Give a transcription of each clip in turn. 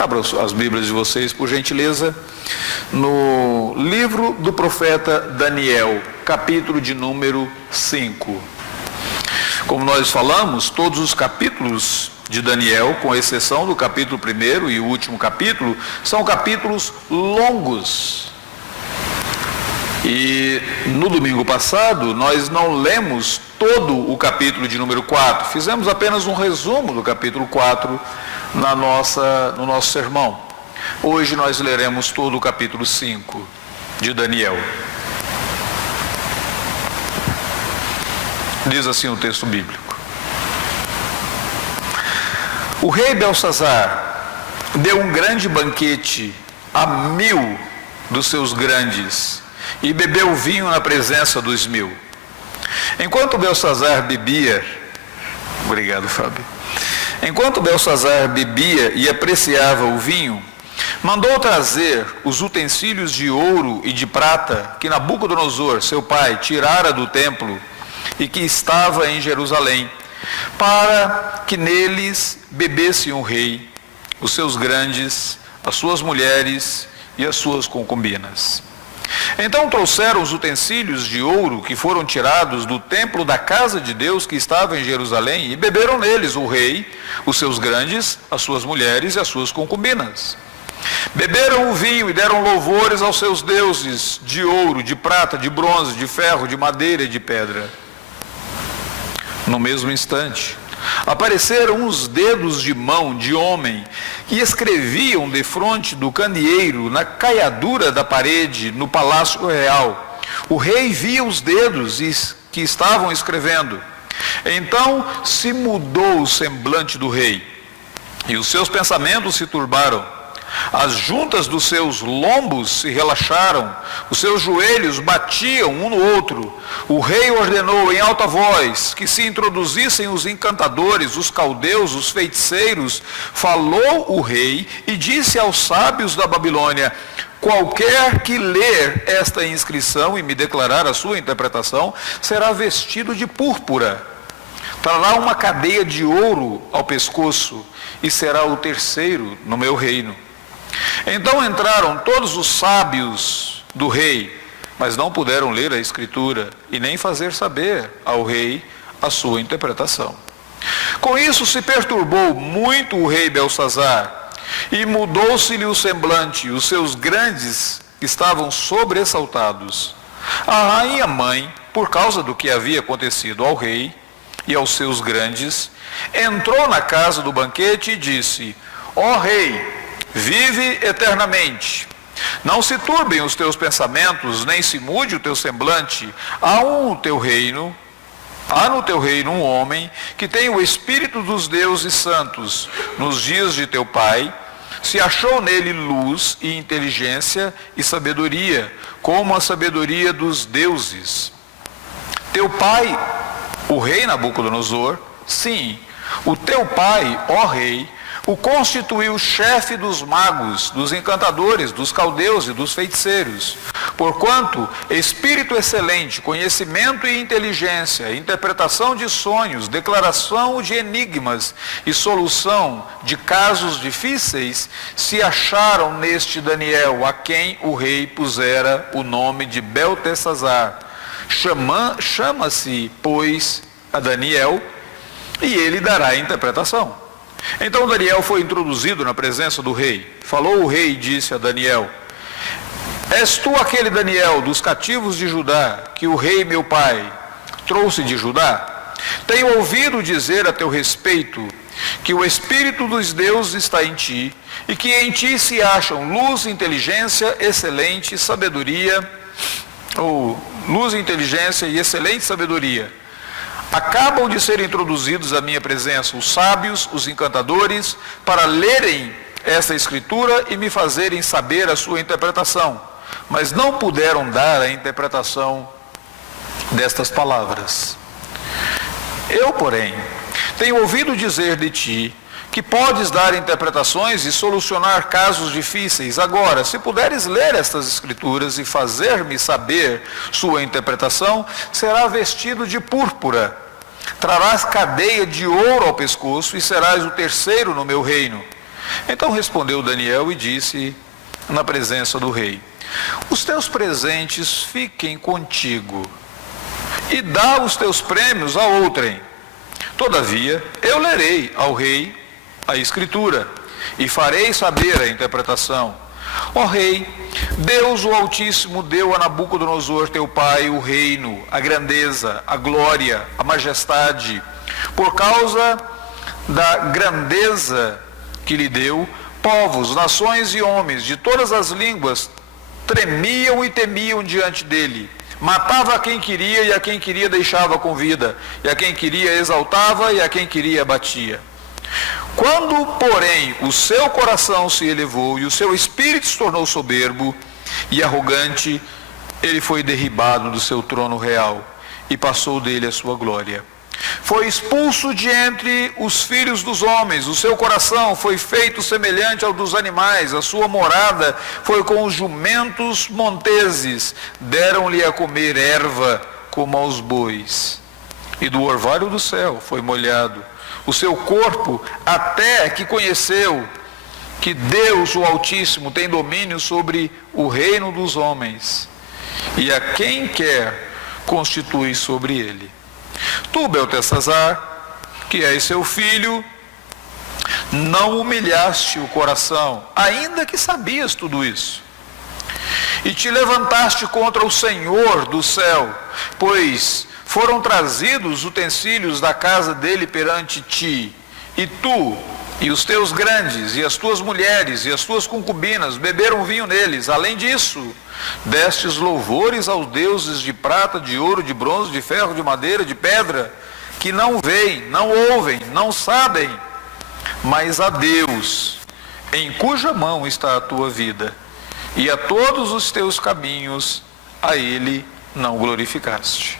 Abram as Bíblias de vocês, por gentileza, no livro do profeta Daniel, capítulo de número 5. Como nós falamos, todos os capítulos de Daniel, com exceção do capítulo 1 e o último capítulo, são capítulos longos. E no domingo passado, nós não lemos todo o capítulo de número 4, fizemos apenas um resumo do capítulo 4 no nosso sermão. Hoje nós leremos todo o capítulo 5 de Daniel. Diz assim o texto bíblico: o rei Belsazar deu um grande banquete a 1000 dos seus grandes e bebeu vinho na presença dos 1000. Enquanto Belsazar bebia, obrigado, Fábio. Enquanto Belsazar bebia e apreciava o vinho, mandou trazer os utensílios de ouro e de prata que Nabucodonosor, seu pai, tirara do templo e que estava em Jerusalém, para que neles bebesse o rei, os seus grandes, as suas mulheres e as suas concubinas. Então trouxeram os utensílios de ouro que foram tirados do templo da casa de Deus que estava em Jerusalém e beberam neles o rei, os seus grandes, as suas mulheres e as suas concubinas. Beberam o vinho e deram louvores aos seus deuses de ouro, de prata, de bronze, de ferro, de madeira e de pedra. No mesmo instante, apareceram uns dedos de mão de homem que escreviam defronte do candeeiro na caiadura da parede no palácio real. O rei via os dedos que estavam escrevendo. Então se mudou o semblante do rei e os seus pensamentos se turbaram. As juntas dos seus lombos se relaxaram, os seus joelhos batiam um no outro. O rei ordenou em alta voz que se introduzissem os encantadores, os caldeus, os feiticeiros. Falou o rei e disse aos sábios da Babilônia: qualquer que ler esta inscrição e me declarar a sua interpretação, será vestido de púrpura, trará uma cadeia de ouro ao pescoço e será o terceiro no meu reino. Então entraram todos os sábios do rei, mas não puderam ler a escritura e nem fazer saber ao rei a sua interpretação. Com isso se perturbou muito o rei Belsazar e mudou-se-lhe o semblante, os seus grandes estavam sobressaltados. A rainha mãe, por causa do que havia acontecido ao rei e aos seus grandes, entrou na casa do banquete e disse: ó rei, vive eternamente. Não se turbem os teus pensamentos, nem se mude o teu semblante. Há no teu reino um homem que tem o espírito dos deuses santos. Nos dias de teu pai, se achou nele luz e inteligência e sabedoria, como a sabedoria dos deuses. Teu pai, o rei Nabucodonosor, sim, o teu pai, ó rei, o constituiu chefe dos magos, dos encantadores, dos caldeus e dos feiticeiros. Porquanto espírito excelente, conhecimento e inteligência, interpretação de sonhos, declaração de enigmas e solução de casos difíceis se acharam neste Daniel, a quem o rei pusera o nome de Beltesazar. Chama-se, pois, a Daniel, e ele dará a interpretação. Então Daniel foi introduzido na presença do rei. Falou o rei e disse a Daniel: és tu aquele Daniel dos cativos de Judá, que o rei meu pai trouxe de Judá? Tenho ouvido dizer a teu respeito que o espírito dos deuses está em ti, e que em ti se acham luz, inteligência, excelente sabedoria, ou luz, inteligência e excelente sabedoria. Acabam de ser introduzidos à minha presença os sábios, os encantadores, para lerem essa escritura e me fazerem saber a sua interpretação, mas não puderam dar a interpretação destas palavras. Eu, porém, tenho ouvido dizer de ti que podes dar interpretações e solucionar casos difíceis. Agora, se puderes ler estas escrituras e fazer-me saber sua interpretação, será vestido de púrpura, trarás cadeia de ouro ao pescoço e serás o terceiro no meu reino. Então respondeu Daniel e disse na presença do rei: os teus presentes fiquem contigo, e dá os teus prêmios a outrem. Todavia, eu lerei ao rei a escritura, e farei saber a interpretação. Ó rei, Deus o Altíssimo deu a Nabucodonosor teu pai o reino, a grandeza, a glória, a majestade. Por causa da grandeza que lhe deu, povos, nações e homens de todas as línguas tremiam e temiam diante dele. Matava a quem queria e a quem queria deixava com vida, e a quem queria exaltava e a quem queria abatia. Quando, porém, o seu coração se elevou e o seu espírito se tornou soberbo e arrogante, ele foi derribado do seu trono real e passou dele a sua glória. Foi expulso de entre os filhos dos homens, o seu coração foi feito semelhante ao dos animais, a sua morada foi com os jumentos monteses, deram-lhe a comer erva como aos bois, e do orvalho do céu foi molhado o seu corpo, até que conheceu que Deus, o Altíssimo, tem domínio sobre o reino dos homens, e a quem quer constitui sobre ele. Tu, Beltesazar, que és seu filho, não humilhaste o coração, ainda que sabias tudo isso, e te levantaste contra o Senhor do céu, pois foram trazidos utensílios da casa dele perante ti, e tu, e os teus grandes, e as tuas mulheres, e as tuas concubinas, beberam vinho neles. Além disso, destes louvores aos deuses de prata, de ouro, de bronze, de ferro, de madeira, de pedra, que não veem, não ouvem, não sabem, mas a Deus, em cuja mão está a tua vida, e a todos os teus caminhos, a ele não glorificaste.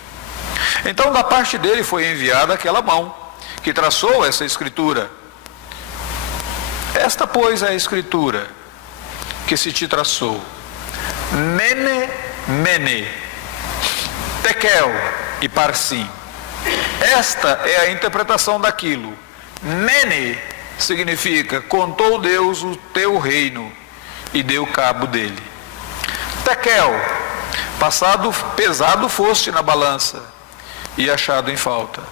Então da parte dele foi enviada aquela mão, que traçou essa escritura. Esta, pois, é a escritura que se te traçou. Mene, Mene, Tekel e Parsim. Esta é a interpretação daquilo. Mene significa: contou Deus o teu reino e deu cabo dele. Tekel, pesado foste na balança e achado em falta.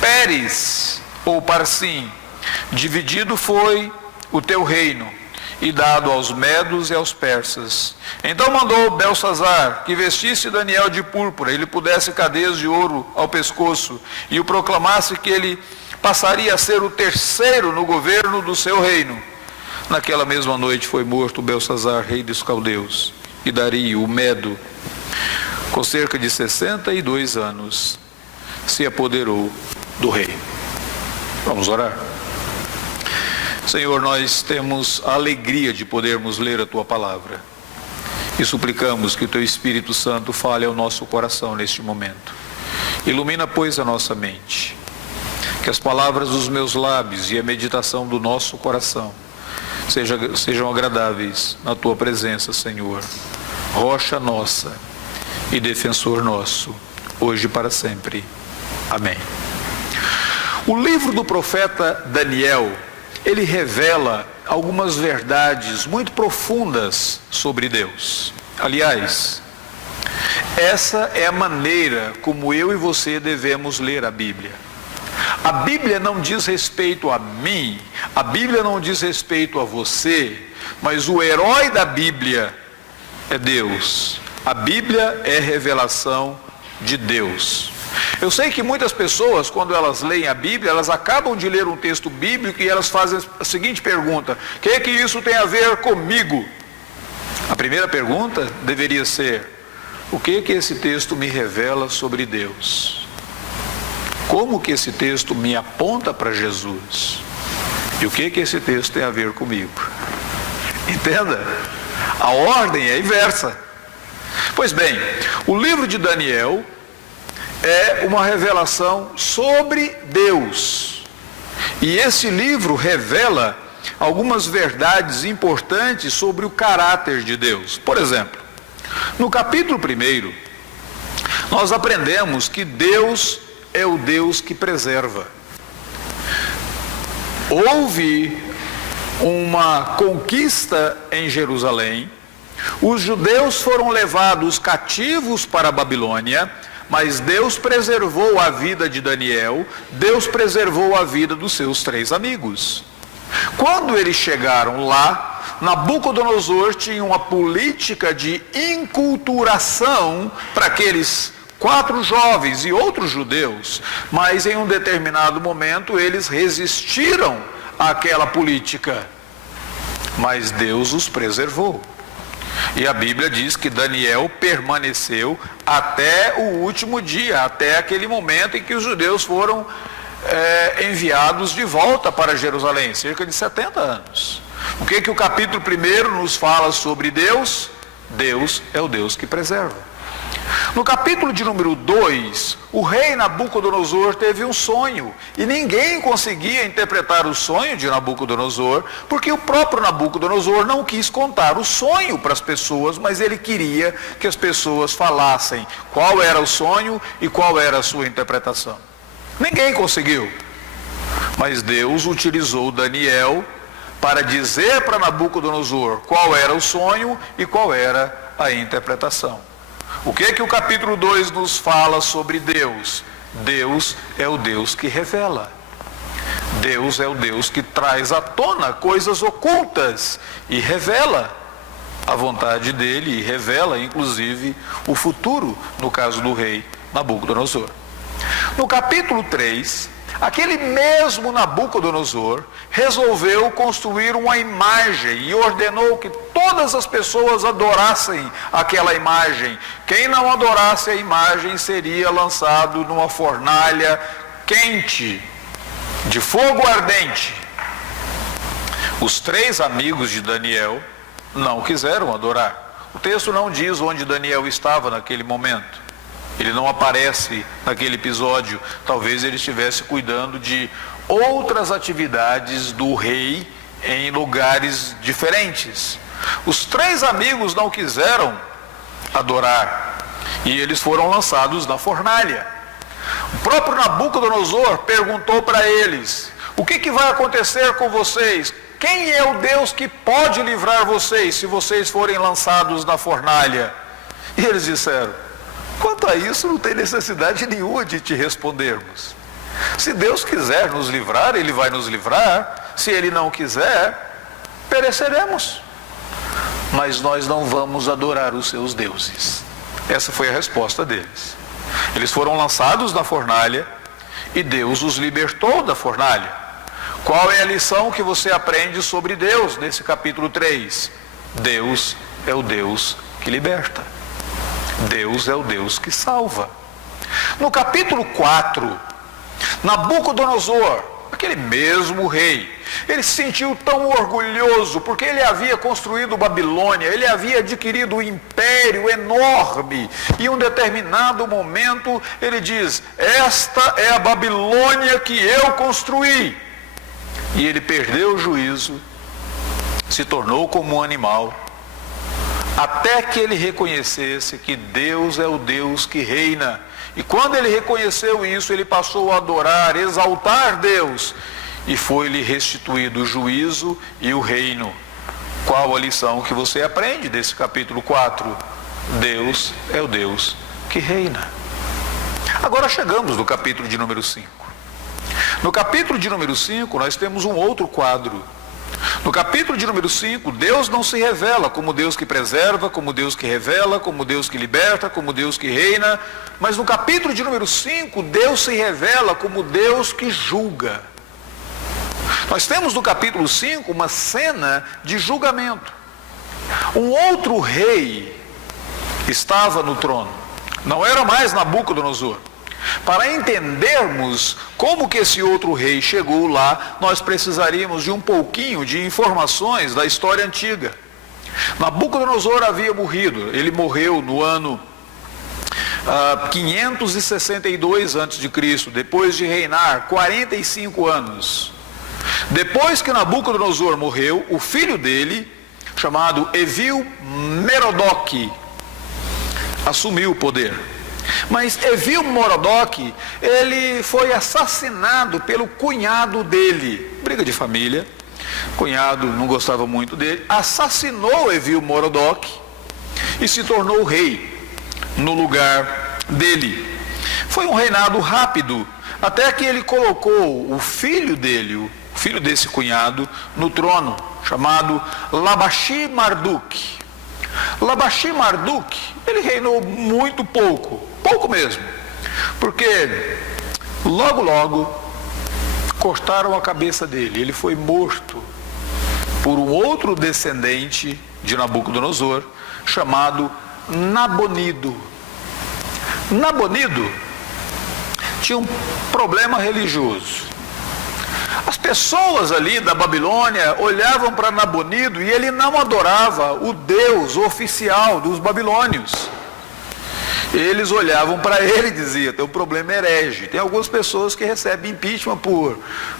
Pérez ou Parsim, dividido foi o teu reino e dado aos medos e aos persas. Então mandou Beltesazar que vestisse Daniel de púrpura, ele pudesse cadeias de ouro ao pescoço, e o proclamasse que ele passaria a ser o terceiro no governo do seu reino. Naquela mesma noite foi morto Beltesazar, rei dos caldeus, e Dario, o Medo, com cerca de 62 anos, se apoderou do rei. Vamos orar? Senhor, nós temos a alegria de podermos ler a Tua palavra e suplicamos que o Teu Espírito Santo fale ao nosso coração neste momento. Ilumina, pois, a nossa mente, que as palavras dos meus lábios e a meditação do nosso coração sejam agradáveis na Tua presença, Senhor, rocha nossa e defensor nosso, hoje e para sempre. Amém. O livro do profeta Daniel, ele revela algumas verdades muito profundas sobre Deus. Aliás, essa é a maneira como eu e você devemos ler a Bíblia. A Bíblia não diz respeito a mim, a Bíblia não diz respeito a você, mas o herói da Bíblia é Deus. A Bíblia é revelação de Deus. Eu sei que muitas pessoas, quando elas leem a Bíblia, elas acabam de ler um texto bíblico e elas fazem a seguinte pergunta: o que é que isso tem a ver comigo? A primeira pergunta deveria ser: o que é que esse texto me revela sobre Deus? Como que esse texto me aponta para Jesus? E o que é que esse texto tem a ver comigo? Entenda? A ordem é inversa. Pois bem, o livro de Daniel é uma revelação sobre Deus. E esse livro revela algumas verdades importantes sobre o caráter de Deus. Por exemplo, no capítulo 1, nós aprendemos que Deus é o Deus que preserva. Houve uma conquista em Jerusalém. Os judeus foram levados cativos para a Babilônia, mas Deus preservou a vida de Daniel, Deus preservou a vida dos seus 3 amigos. Quando eles chegaram lá, Nabucodonosor tinha uma política de inculturação para aqueles 4 jovens e outros judeus, mas em um determinado momento eles resistiram àquela política, mas Deus os preservou. E a Bíblia diz que Daniel permaneceu até o último dia, até aquele momento em que os judeus foram enviados de volta para Jerusalém, cerca de 70 anos. O que o capítulo 1 nos fala sobre Deus? Deus é o Deus que preserva. No capítulo de número 2, o rei Nabucodonosor teve um sonho, e ninguém conseguia interpretar o sonho de Nabucodonosor, porque o próprio Nabucodonosor não quis contar o sonho para as pessoas, mas ele queria que as pessoas falassem qual era o sonho e qual era a sua interpretação. Ninguém conseguiu, mas Deus utilizou Daniel para dizer para Nabucodonosor qual era o sonho e qual era a interpretação. O que o capítulo 2 nos fala sobre Deus? Deus é o Deus que revela. Deus é o Deus que traz à tona coisas ocultas e revela a vontade dele e revela, inclusive, o futuro, no caso do rei Nabucodonosor. No capítulo 3, aquele mesmo Nabucodonosor resolveu construir uma imagem e ordenou que todas as pessoas adorassem aquela imagem. Quem não adorasse a imagem seria lançado numa fornalha quente, de fogo ardente. Os 3 amigos de Daniel não quiseram adorar. O texto não diz onde Daniel estava naquele momento. Ele não aparece naquele episódio. Talvez ele estivesse cuidando de outras atividades do rei em lugares diferentes. Os 3 amigos não quiseram adorar e eles foram lançados na fornalha. O próprio Nabucodonosor perguntou para eles: o que vai acontecer com vocês? Quem é o Deus que pode livrar vocês se vocês forem lançados na fornalha? E eles disseram: quanto a isso, não tem necessidade nenhuma de te respondermos. Se Deus quiser nos livrar, Ele vai nos livrar. Se Ele não quiser, pereceremos. Mas nós não vamos adorar os seus deuses. Essa foi a resposta deles. Eles foram lançados na fornalha e Deus os libertou da fornalha. Qual é a lição que você aprende sobre Deus nesse capítulo 3? Deus é o Deus que liberta. Deus é o Deus que salva. No capítulo 4, Nabucodonosor, aquele mesmo rei, ele se sentiu tão orgulhoso porque ele havia construído Babilônia, ele havia adquirido um império enorme, e em um determinado momento ele diz: esta é a Babilônia que eu construí. E ele perdeu o juízo, se tornou como um animal, até que ele reconhecesse que Deus é o Deus que reina. E quando ele reconheceu isso, ele passou a adorar, exaltar Deus, e foi-lhe restituído o juízo e o reino. Qual a lição que você aprende desse capítulo 4? Deus é o Deus que reina. Agora chegamos no capítulo de número 5. No capítulo de número 5, nós temos um outro quadro. No capítulo de número 5, Deus não se revela como Deus que preserva, como Deus que revela, como Deus que liberta, como Deus que reina. Mas no capítulo de número 5, Deus se revela como Deus que julga. Nós temos no capítulo 5 uma cena de julgamento. Um outro rei estava no trono. Não era mais Nabucodonosor. Para entendermos como que esse outro rei chegou lá, nós precisaríamos de um pouquinho de informações da história antiga. Nabucodonosor havia morrido. Ele morreu no ano 562 a.C., depois de reinar 45 anos. Depois que Nabucodonosor morreu, o filho dele, chamado Evil-Merodach, assumiu o poder. Mas Evil-Merodach, ele foi assassinado pelo cunhado dele, briga de família. cunhado não gostava muito dele, assassinou Evil-Merodach e se tornou rei no lugar dele. Foi um reinado rápido, até que ele colocou o filho dele, o filho desse cunhado, no trono, chamado Labashi-Marduk. Labashi-Marduk, ele reinou muito pouco mesmo, porque logo cortaram a cabeça dele. Ele foi morto por um outro descendente de Nabucodonosor, chamado Nabonido. Nabonido tinha um problema religioso. As pessoas ali da Babilônia olhavam para Nabonido e ele não adorava o Deus oficial dos babilônios. Eles olhavam para ele e diziam: tem um problema herege. Tem algumas pessoas que recebem impeachment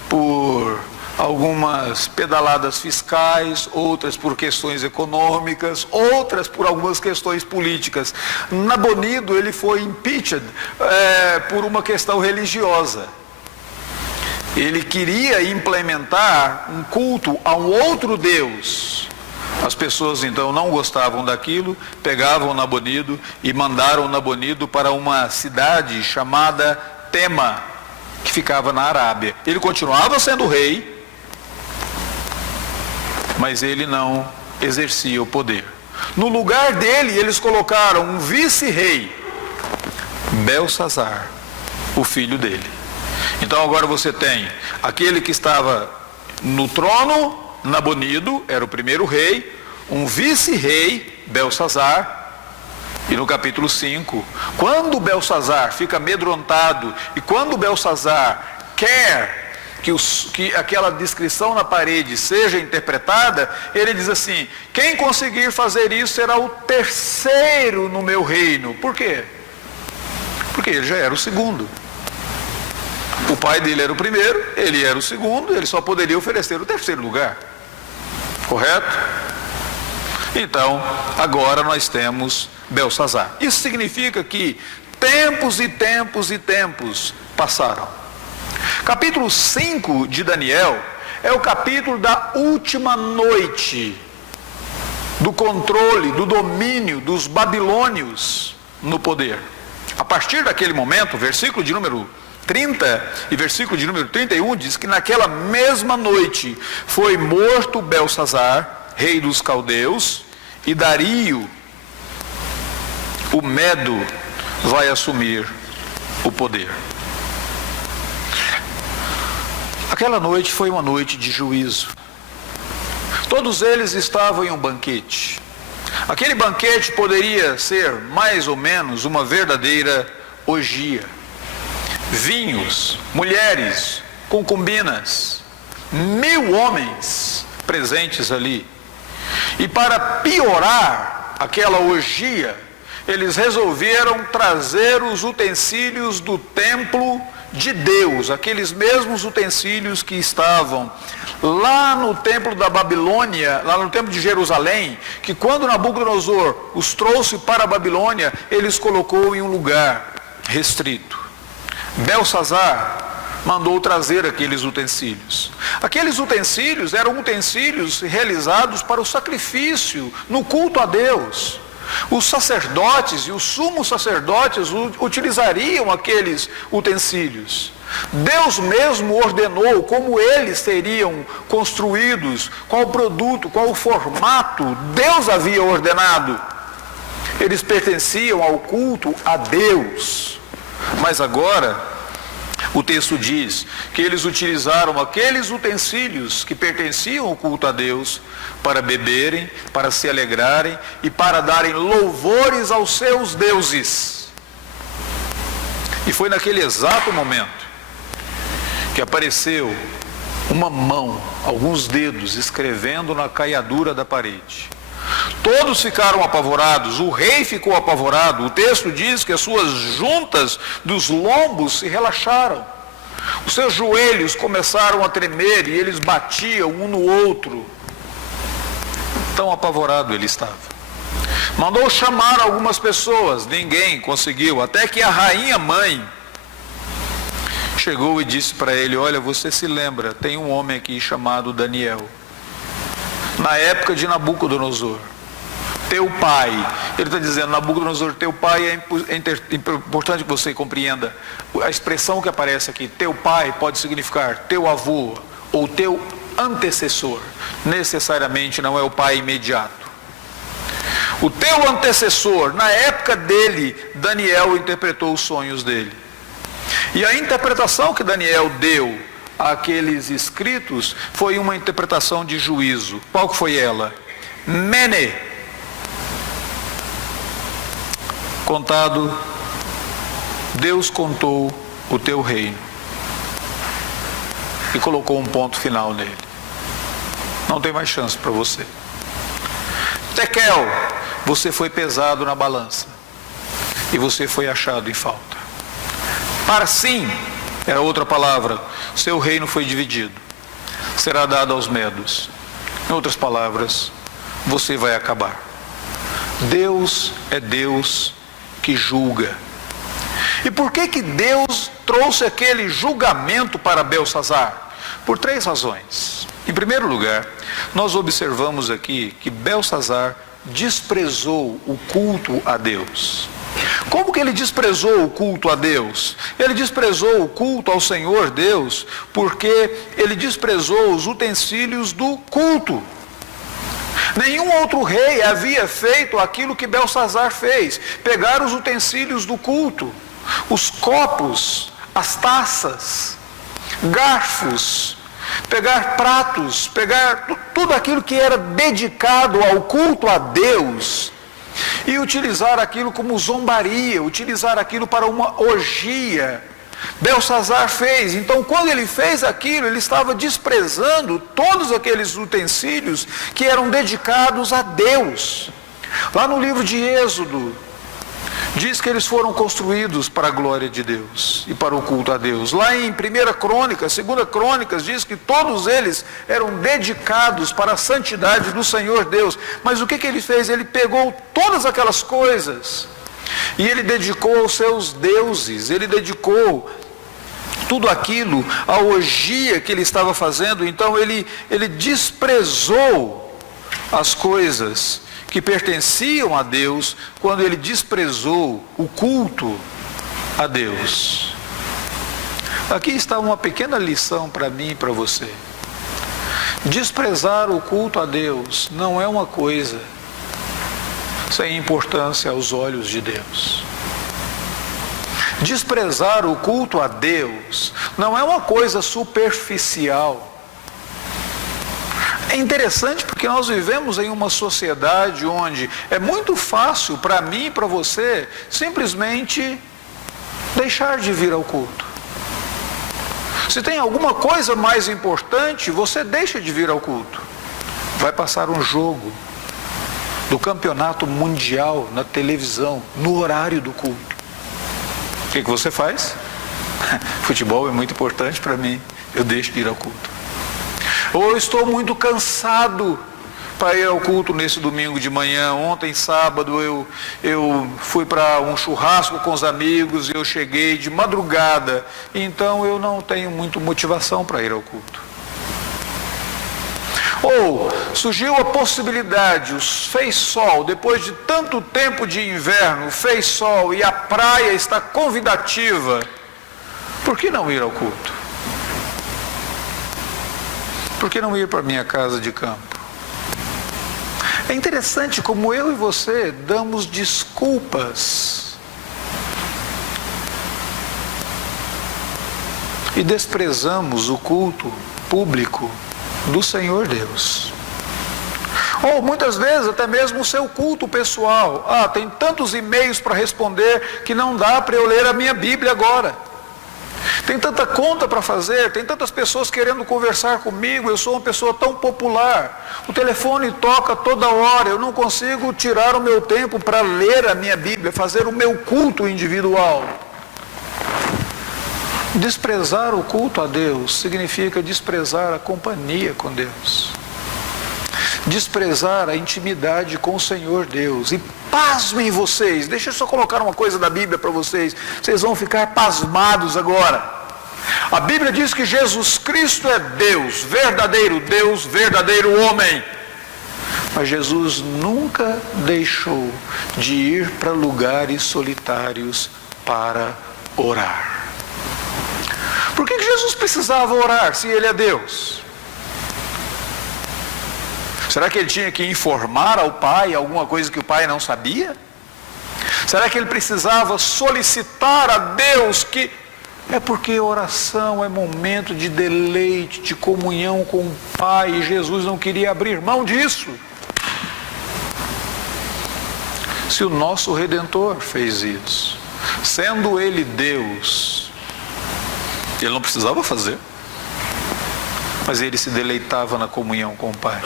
por algumas pedaladas fiscais, outras por questões econômicas, outras por algumas questões políticas. Nabonido, ele foi impeached por uma questão religiosa. Ele queria implementar um culto a um outro Deus. As pessoas então não gostavam daquilo, pegavam Nabonido e mandaram Nabonido para uma cidade chamada Tema, que ficava na Arábia. Ele continuava sendo rei, mas ele não exercia o poder. No lugar dele, eles colocaram um vice-rei, Belsazar, o filho dele. Então agora você tem aquele que estava no trono, Nabonido, era o primeiro rei, um vice-rei, Belsazar, e no capítulo 5, quando Belsazar fica amedrontado, e quando Belsazar quer que aquela descrição na parede seja interpretada, ele diz assim: quem conseguir fazer isso será o terceiro no meu reino. Por quê? Porque ele já era o segundo. O pai dele era o primeiro, ele era o segundo, ele só poderia oferecer o terceiro lugar. Correto? Então, agora nós temos Belsazar. Isso significa que tempos e tempos e tempos passaram. Capítulo 5 de Daniel é o capítulo da última noite do controle, do domínio dos babilônios no poder. A partir daquele momento, versículo de número 30 e versículo de número 31 diz que naquela mesma noite foi morto Belsazar, rei dos caldeus, e Dario, o Medo, vai assumir o poder. Aquela noite foi uma noite de juízo. Todos eles estavam em um banquete. Aquele banquete poderia ser mais ou menos uma verdadeira orgia. Vinhos, mulheres, concubinas, 1000 homens presentes ali. E para piorar aquela orgia, eles resolveram trazer os utensílios do templo de Deus, aqueles mesmos utensílios que estavam lá no templo da Babilônia, lá no templo de Jerusalém, que quando Nabucodonosor os trouxe para a Babilônia, eles colocou em um lugar restrito. Belsazar mandou trazer aqueles utensílios. Aqueles utensílios eram utensílios realizados para o sacrifício, no culto a Deus. Os sacerdotes e os sumos sacerdotes utilizariam aqueles utensílios. Deus mesmo ordenou como eles seriam construídos, qual o produto, qual o formato. Deus havia ordenado. Eles pertenciam ao culto a Deus. Mas agora, o texto diz que eles utilizaram aqueles utensílios que pertenciam ao culto a Deus para beberem, para se alegrarem e para darem louvores aos seus deuses. E foi naquele exato momento que apareceu uma mão, alguns dedos, escrevendo na caiadura da parede. Todos ficaram apavorados, o rei ficou apavorado. O texto diz que as suas juntas dos lombos se relaxaram. Os seus joelhos começaram a tremer e eles batiam um no outro. Tão apavorado ele estava. Mandou chamar algumas pessoas, ninguém conseguiu, até que a rainha mãe chegou e disse para ele: olha, você se lembra, tem um homem aqui chamado Daniel. na época de Nabucodonosor. Teu pai, ele está dizendo, Nabucodonosor, teu pai, é importante que você compreenda, a expressão que aparece aqui, teu pai, pode significar teu avô, ou teu antecessor, necessariamente não é o pai imediato. O teu antecessor, na época dele, Daniel interpretou os sonhos dele. E a interpretação que Daniel deu àqueles escritos foi uma interpretação de juízo. Qual que foi ela? Mene. Contado, Deus contou o teu reino. E colocou um ponto final nele. Não tem mais chance para você. Tekel, você foi pesado na balança. E você foi achado em falta. Parsim, era outra palavra, seu reino foi dividido. Será dado aos medos. Em outras palavras, você vai acabar. Deus é Deus que julga. E por que Deus trouxe aquele julgamento para Beltsazar? Por 3 razões. Em primeiro lugar, nós observamos aqui que Beltsazar desprezou o culto a Deus. Como que ele desprezou o culto a Deus? Ele desprezou o culto ao Senhor Deus, porque ele desprezou os utensílios do culto. Nenhum outro rei havia feito aquilo que Beltsazar fez, pegar os utensílios do culto, os copos, as taças, garfos, pegar pratos, pegar tudo aquilo que era dedicado ao culto a Deus e utilizar aquilo como zombaria, utilizar aquilo para uma orgia. Beltsazar fez. Então, quando ele fez aquilo, ele estava desprezando todos aqueles utensílios que eram dedicados a Deus. Lá no livro de Êxodo, diz que eles foram construídos para a glória de Deus e para o culto a Deus. Lá em 1 Crônicas, 2 Crônicas, diz que todos eles eram dedicados para a santidade do Senhor Deus. Mas o que ele fez? Ele pegou todas aquelas coisas e ele dedicou aos seus deuses, ele dedicou tudo aquilo à orgia que ele estava fazendo. Então ele desprezou as coisas que pertenciam a Deus, quando ele desprezou o culto a Deus. Aqui está uma pequena lição para mim e para você. Desprezar o culto a Deus não é uma coisa sem importância aos olhos de Deus. Desprezar o culto a Deus não é uma coisa superficial. É interessante porque nós vivemos em uma sociedade onde é muito fácil para mim e para você simplesmente deixar de vir ao culto. Se tem alguma coisa mais importante, você deixa de vir ao culto. Vai passar um jogo do campeonato mundial na televisão, no horário do culto. O que você faz? Futebol é muito importante para mim, eu deixo de ir ao culto. Ou eu estou muito cansado para ir ao culto nesse domingo de manhã. Ontem, sábado, eu fui para um churrasco com os amigos e eu cheguei de madrugada. Então eu não tenho muita motivação para ir ao culto. Ou surgiu a possibilidade, fez sol, depois de tanto tempo de inverno, fez sol e a praia está convidativa. Por que não ir ao culto? Por que não ir para a minha casa de campo? É interessante como eu e você damos desculpas e desprezamos o culto público do Senhor Deus. Ou muitas vezes até mesmo o seu culto pessoal. Tem tantos e-mails para responder que não dá para eu ler a minha Bíblia agora. Tem tanta conta para fazer, tem tantas pessoas querendo conversar comigo, eu sou uma pessoa tão popular, o telefone toca toda hora, eu não consigo tirar o meu tempo para ler a minha Bíblia, fazer o meu culto individual. Desprezar o culto a Deus significa desprezar a companhia com Deus. Desprezar a intimidade com o Senhor Deus. E pasmem vocês, deixa eu só colocar uma coisa da Bíblia para vocês, vocês vão ficar pasmados agora. A Bíblia diz que Jesus Cristo é Deus, verdadeiro homem. Mas Jesus nunca deixou de ir para lugares solitários para orar. Por que Jesus precisava orar se Ele é Deus? Será que Ele tinha que informar ao Pai alguma coisa que o Pai não sabia? Será que Ele precisava solicitar a Deus que... É porque oração é momento de deleite, de comunhão com o Pai, e Jesus não queria abrir mão disso. Se o nosso Redentor fez isso, sendo Ele Deus, Ele não precisava fazer, mas Ele se deleitava na comunhão com o Pai.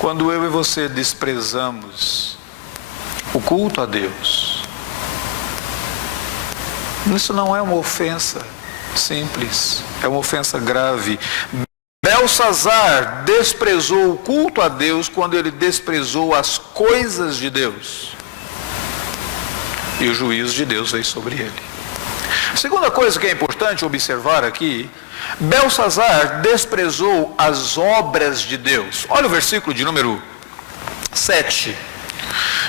Quando eu e você desprezamos o culto a Deus, isso não é uma ofensa simples, é uma ofensa grave. Belsazar desprezou o culto a Deus quando ele desprezou as coisas de Deus. E o juízo de Deus veio sobre ele. A segunda coisa que é importante observar aqui, Belsazar desprezou as obras de Deus. Olha o versículo de número 7.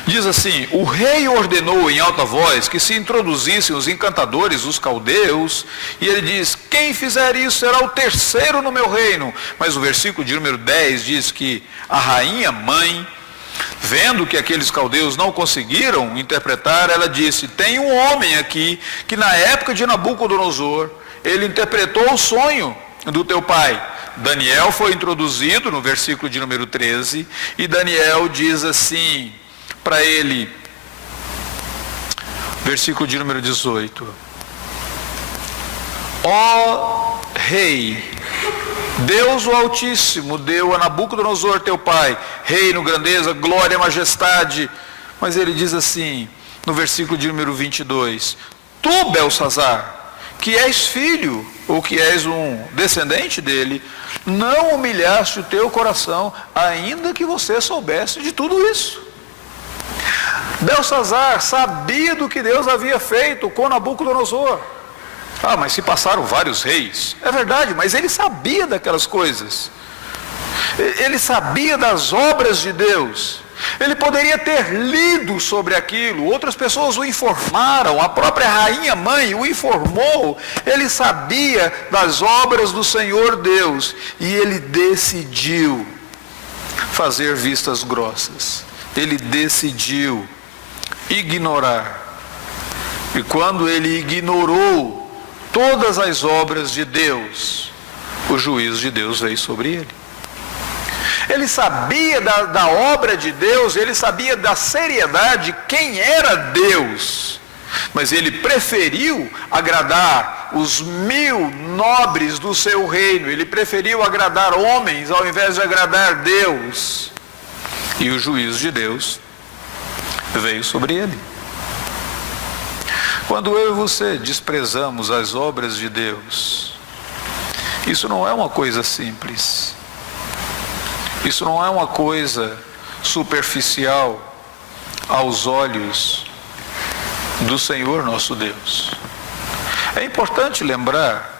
Diz assim: o rei ordenou em alta voz que se introduzissem os encantadores, os caldeus, e ele diz: quem fizer isso será o terceiro no meu reino. Mas o versículo de número 10 diz que a rainha mãe, vendo que aqueles caldeus não conseguiram interpretar, ela disse: tem um homem aqui que na época de Nabucodonosor, ele interpretou o sonho do teu pai. Daniel foi introduzido no versículo de número 13, e Daniel diz assim para ele, versículo de número 18: ó rei, Deus o Altíssimo deu a Nabucodonosor teu pai reino, grandeza, glória, majestade. Mas ele diz assim, no versículo de número 22, tu, Belsazar, que és filho, ou que és um descendente dele, não humilhaste o teu coração, ainda que você soubesse de tudo isso. Belsazar sabia do que Deus havia feito com Nabucodonosor. Ah, mas se passaram vários reis. É verdade, mas ele sabia daquelas coisas. Ele sabia das obras de Deus. Ele poderia ter lido sobre aquilo. Outras pessoas o informaram. A própria rainha mãe o informou. Ele sabia das obras do Senhor Deus. E ele decidiu fazer vistas grossas. Ele decidiu ignorar. E quando ele ignorou todas as obras de Deus, o juízo de Deus veio sobre ele. Ele sabia da obra de Deus, ele sabia da seriedade, quem era Deus, mas ele preferiu agradar os 1000 nobres do seu reino, ele preferiu agradar homens ao invés de agradar Deus, e o juízo de Deus veio sobre ele. Quando eu e você desprezamos as obras de Deus, isso não é uma coisa simples, isso não é uma coisa superficial aos olhos do Senhor nosso Deus. É importante lembrar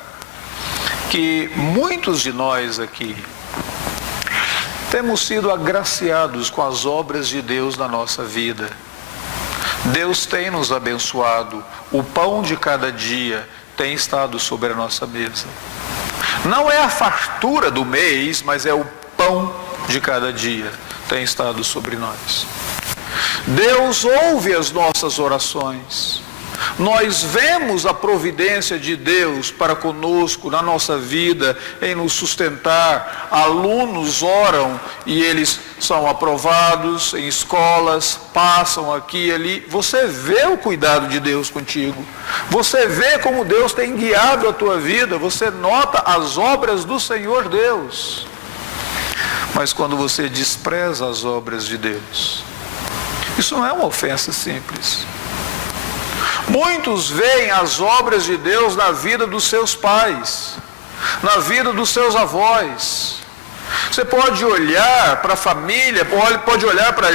que muitos de nós aqui temos sido agraciados com as obras de Deus na nossa vida. Deus tem nos abençoado, o pão de cada dia tem estado sobre a nossa mesa. Não é a fartura do mês, mas é o pão de cada dia tem estado sobre nós. Deus ouve as nossas orações. Nós vemos a providência de Deus para conosco, na nossa vida, em nos sustentar. Alunos oram e eles são aprovados em escolas, passam aqui e ali. Você vê o cuidado de Deus contigo. Você vê como Deus tem guiado a tua vida. Você nota as obras do Senhor Deus. Mas quando você despreza as obras de Deus, isso não é uma ofensa simples. Muitos veem as obras de Deus na vida dos seus pais, na vida dos seus avós. Você pode olhar para a família, pode olhar para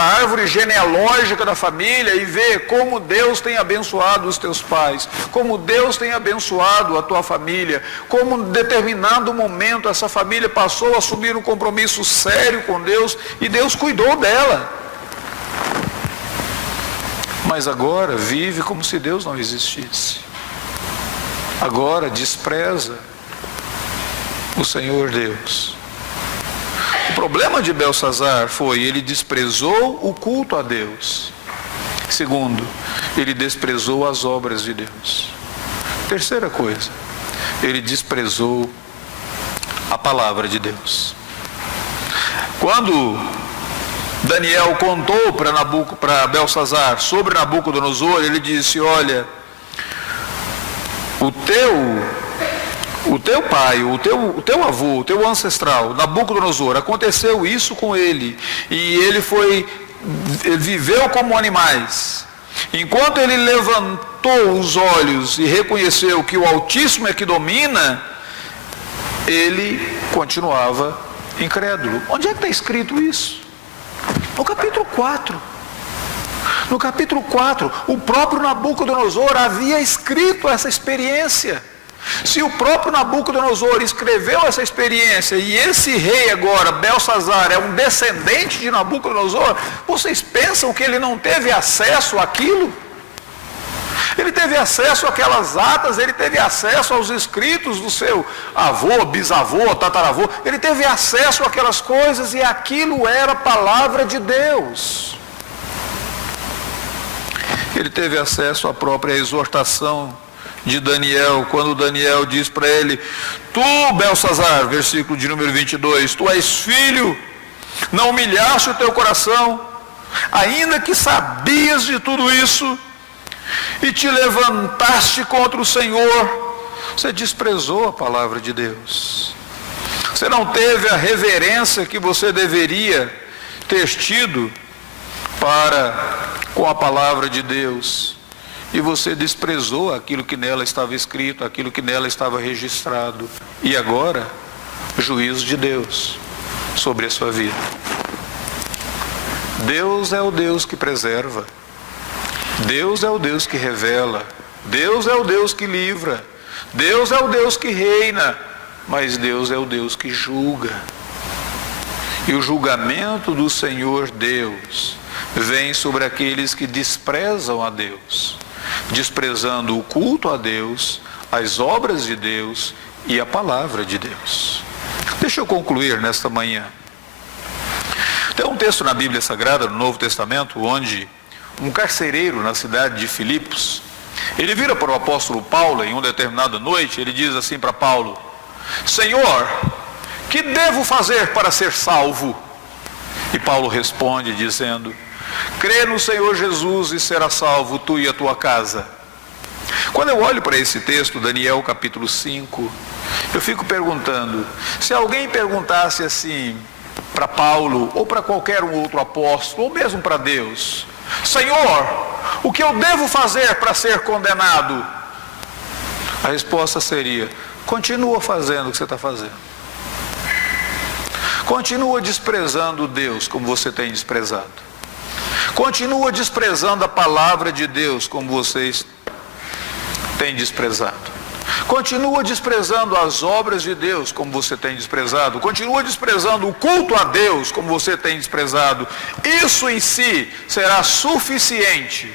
a árvore genealógica da família e ver como Deus tem abençoado os teus pais, como Deus tem abençoado a tua família, como em determinado momento essa família passou a assumir um compromisso sério com Deus e Deus cuidou dela. Mas agora vive como se Deus não existisse. Agora despreza o Senhor Deus. O problema de Beltsazar foi, ele desprezou o culto a Deus. Segundo, ele desprezou as obras de Deus. Terceira coisa, ele desprezou a palavra de Deus. Quando Daniel contou para Beltsazar sobre Nabucodonosor, ele disse: olha, o teu pai, o teu avô, o teu ancestral, Nabucodonosor, aconteceu isso com ele, e ele viveu como animais. Enquanto ele levantou os olhos e reconheceu que o Altíssimo é que domina, ele continuava incrédulo. Onde é que está escrito isso? No capítulo 4. No capítulo 4, o próprio Nabucodonosor havia escrito essa experiência. Se o próprio Nabucodonosor escreveu essa experiência e esse rei agora, Beltsazar, é um descendente de Nabucodonosor, vocês pensam que ele não teve acesso àquilo? Ele teve acesso àquelas atas, ele teve acesso aos escritos do seu avô, bisavô, tataravô, ele teve acesso àquelas coisas e aquilo era a palavra de Deus. Ele teve acesso à própria exortação de Daniel, quando Daniel diz para ele: tu, Beltsazar, versículo de número 22, tu és filho, não humilhaste o teu coração, ainda que sabias de tudo isso, e te levantaste contra o Senhor. Você desprezou a palavra de Deus. Você não teve a reverência que você deveria ter tido para com a palavra de Deus. E você desprezou aquilo que nela estava escrito, aquilo que nela estava registrado. E agora, juízo de Deus sobre a sua vida. Deus é o Deus que preserva. Deus é o Deus que revela. Deus é o Deus que livra. Deus é o Deus que reina. Mas Deus é o Deus que julga. E o julgamento do Senhor Deus vem sobre aqueles que desprezam a Deus, desprezando o culto a Deus, as obras de Deus e a palavra de Deus. Deixa eu concluir nesta manhã. Tem um texto na Bíblia Sagrada, no Novo Testamento, onde um carcereiro na cidade de Filipos, ele vira para o apóstolo Paulo em uma determinada noite, ele diz assim para Paulo: Senhor, que devo fazer para ser salvo? E Paulo responde dizendo: crê no Senhor Jesus e será salvo tu e a tua casa. Quando eu olho para esse texto, Daniel capítulo 5, eu fico perguntando, se alguém perguntasse assim para Paulo, ou para qualquer um outro apóstolo, ou mesmo para Deus: Senhor, o que eu devo fazer para ser condenado? A resposta seria: continua fazendo o que você está fazendo. Continua desprezando Deus como você tem desprezado. Continua desprezando a palavra de Deus como vocês têm desprezado. Continua desprezando as obras de Deus como você tem desprezado. Continua desprezando o culto a Deus como você tem desprezado. Isso em si será suficiente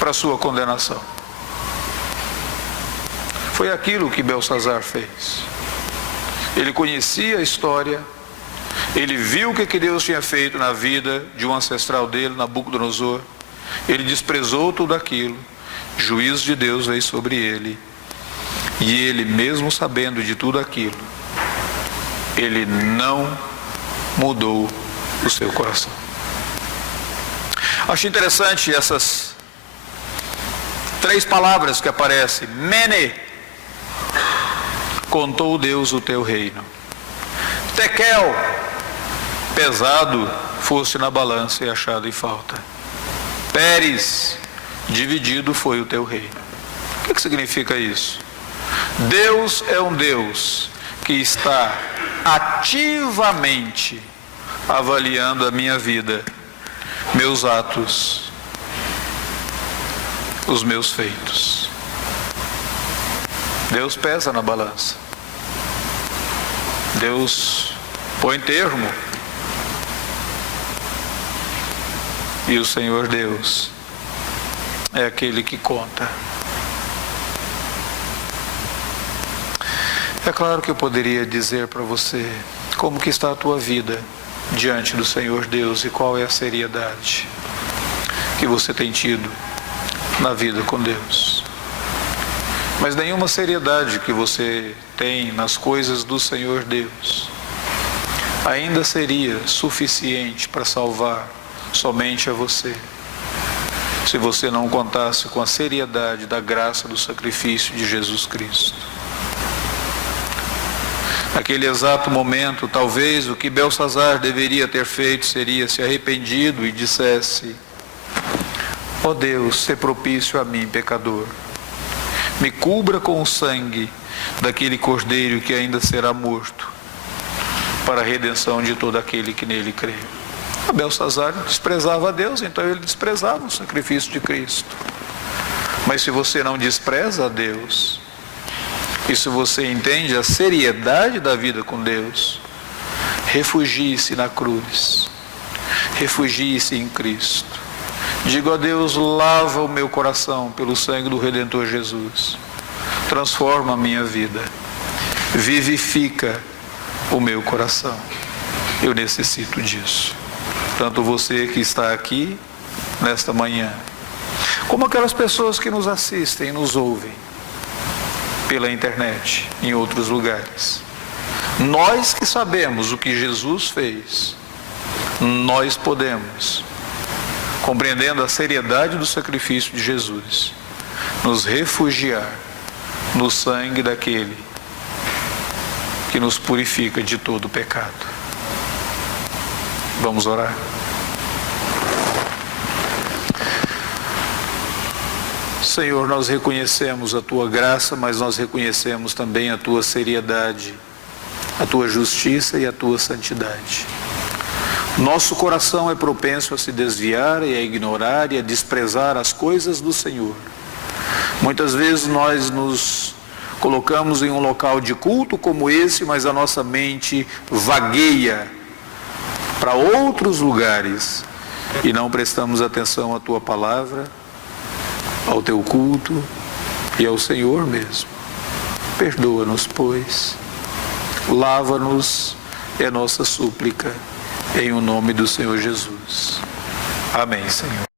para a sua condenação. Foi aquilo que Beltsazar fez. Ele conhecia a história, ele viu o que Deus tinha feito na vida de um ancestral dele, Nabucodonosor. Ele desprezou tudo aquilo, juízo de Deus veio sobre ele. E ele, mesmo sabendo de tudo aquilo, ele não mudou o seu coração. Acho interessante essas 3 palavras que aparecem. Mene, contou Deus o teu reino. Tekel, pesado fosse na balança e achado em falta. Peres, dividido foi o teu reino. O que significa isso? Deus é um Deus que está ativamente avaliando a minha vida, meus atos, os meus feitos. Deus pesa na balança. Deus põe termo. E o Senhor Deus é aquele que conta. É claro que eu poderia dizer para você como que está a tua vida diante do Senhor Deus e qual é a seriedade que você tem tido na vida com Deus. Mas nenhuma seriedade que você tem nas coisas do Senhor Deus ainda seria suficiente para salvar somente a você, se você não contasse com a seriedade da graça do sacrifício de Jesus Cristo. Naquele exato momento, talvez o que Belsassar deveria ter feito seria se arrependido e dissesse: ó Deus, sê propício a mim, pecador. Me cubra com o sangue daquele cordeiro que ainda será morto, para a redenção de todo aquele que nele crê. Belsassar desprezava a Deus, então ele desprezava o sacrifício de Cristo. Mas se você não despreza a Deus, e se você entende a seriedade da vida com Deus, refugie-se na cruz, refugie-se em Cristo. Diga a Deus: lava o meu coração pelo sangue do Redentor Jesus, transforma a minha vida, vivifica o meu coração. Eu necessito disso. Tanto você que está aqui nesta manhã, como aquelas pessoas que nos assistem e nos ouvem pela internet, em outros lugares. Nós que sabemos o que Jesus fez, nós podemos, compreendendo a seriedade do sacrifício de Jesus, nos refugiar no sangue daquele que nos purifica de todo o pecado. Vamos orar? Senhor, nós reconhecemos a Tua graça, mas nós reconhecemos também a Tua seriedade, a Tua justiça e a Tua santidade. Nosso coração é propenso a se desviar e a ignorar e a desprezar as coisas do Senhor. Muitas vezes nós nos colocamos em um local de culto como esse, mas a nossa mente vagueia para outros lugares e não prestamos atenção à Tua palavra, ao Teu culto e ao Senhor mesmo. Perdoa-nos, pois. Lava-nos, é nossa súplica, em o nome do Senhor Jesus. Amém, Senhor.